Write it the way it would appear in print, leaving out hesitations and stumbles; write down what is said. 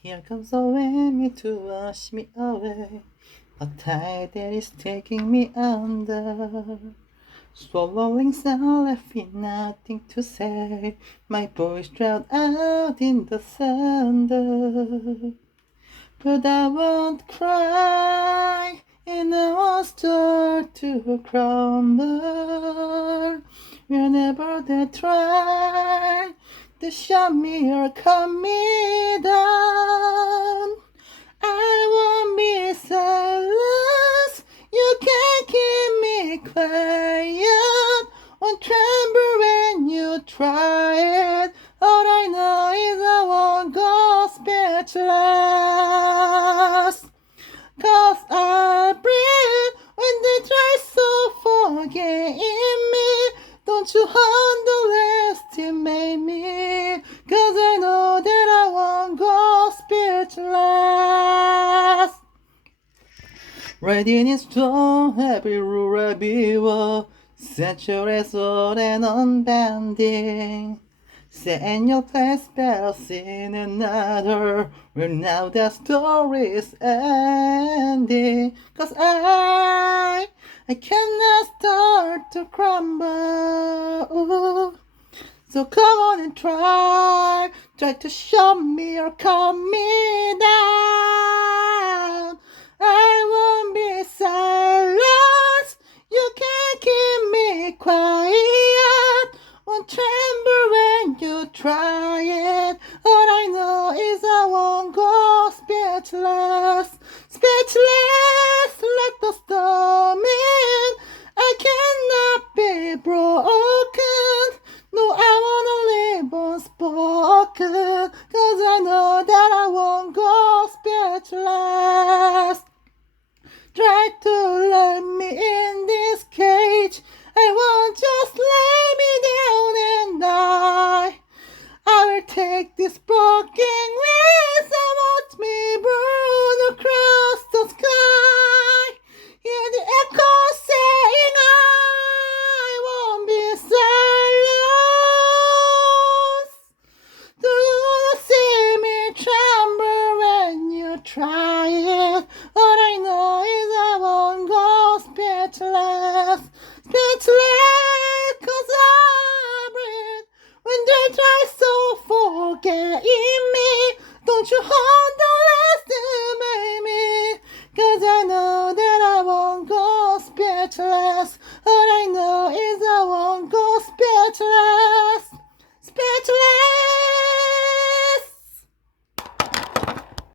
Here comes the wind to wash me away. A tide that is taking me under. Swallowing sound left with nothing to say. My voice drowned out in the thunder. But I won't cry, and I won't start to crumble. Whenever they try to shut me or calm me down, I won't be silent. You can't keep me quiet. Won't tremble when you try it. All I know is I won't go speechless. 'Cause I breathe when they try to forget me. Don't you underestimate me. 'Cause I know that I won't go speechless. Riding in storm, every rule every war. Centuries old and unbending. Set in your place, better seen another. Well, now the story is ending. 'Cause I cannot start to crumble. So come on and try to show me or calm me down. I won't be silent. You can't keep me quiet. Won't tremble when you try it. All I know is I won't go speechless. Speechless, let the storm in. I cannot be broken. No, I wanna live unspoken. 'Cause I know that I won't go speechless. Try to let me in this cage. I won't just lay me down and die. I will take this broken wings and watch me burn across the sky. Hear the echo saying I won't be silent. Do you see me tremble when you try it? All I know is I won't go speechless. Speechless, 'cause I breathe when they try so forgetting me. Don't you